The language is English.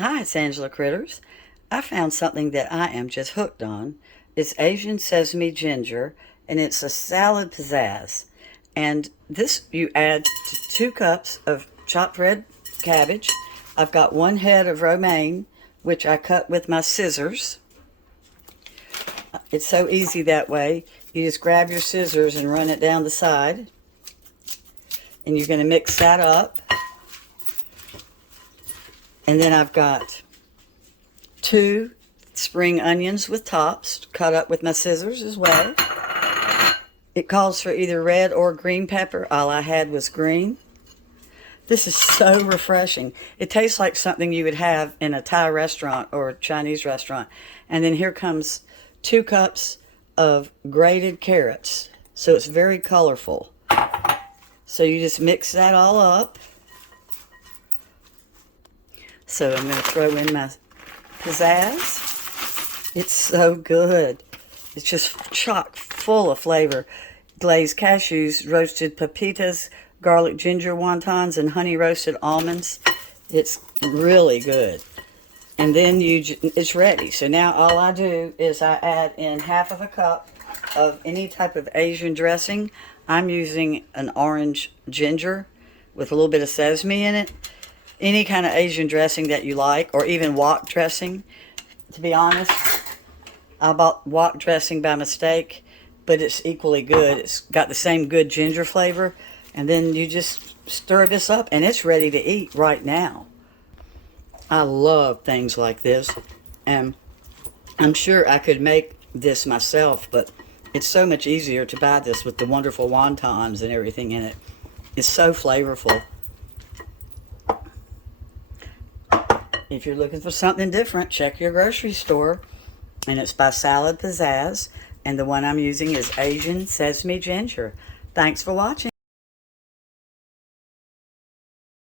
Hi, it's Angela Critters. I found something that I am just hooked on. It's Asian sesame ginger, and it's a salad pizzazz. And this you add to 2 cups of chopped red cabbage. I've got 1 head of romaine, which I cut with my scissors. It's so easy that way. You just grab your scissors and run it down the side. And you're going to mix that up. And then I've got 2 spring onions with tops, cut up with my scissors as well. It calls for either red or green pepper. All I had was green. This is so refreshing. It tastes like something you would have in a Thai restaurant or a Chinese restaurant. And then here comes 2 cups of grated carrots. So it's very colorful. So you just mix that all up. So I'm going to throw in my Pizazz. It's so good. It's just chock full of flavor. Glazed cashews, roasted pepitas, garlic ginger wontons, and honey roasted almonds. It's really good. And then it's ready. So now all I do is I add in half of a cup of any type of Asian dressing. I'm using an orange ginger with a little bit of sesame in it. Any kind of Asian dressing that you like, or even wok dressing. To be honest, I bought wok dressing by mistake, but it's equally good. It's got the same good ginger flavor. And then you just stir this up, and it's ready to eat right now. I love things like this, and I'm sure I could make this myself, but it's so much easier to buy this with the wonderful wontons and everything in it. It's so flavorful. If you're looking for something different, check your grocery store. And it's by Salad Pizazz. And the one I'm using is Asian Sesame Ginger. Thanks for watching.